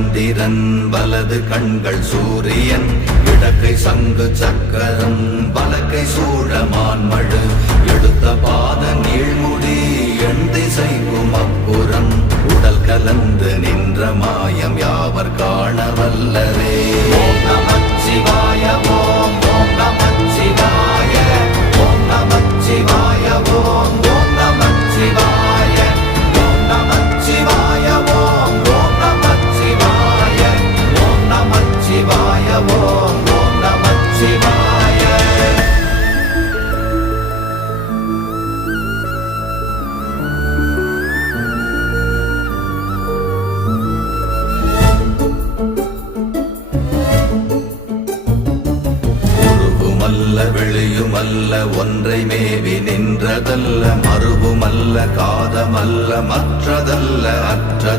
சந்திரன் வலது கண்கள் சூரியன் இடக்கை சங்கு சக்கரம் வலக்கை சூழமான்மழு எடுத்த பாத நீழ்முடி எண் திசைக்கும் அப்புறம் உடல் கலந்து நின்ற மாயம் யாவர் காண வல்லரே. ஓம் நமச்சிவாய ஓம் ஓம் நமச்சிவாய ஓம் நமச்சிவாய ஓம் ஓம் நமச்சிவாய ஓம் நமச்சிவாய ஓம் ஓம் நமச்சிவாய ஓம் நமச்சிவாய ஓம் ஓம் நமச்சிவாய. வெளியுமல்ல ஒன்றை மேவி நின்றதல்ல மறுவுமல்ல காதமல்ல மற்றதல்ல அற்ற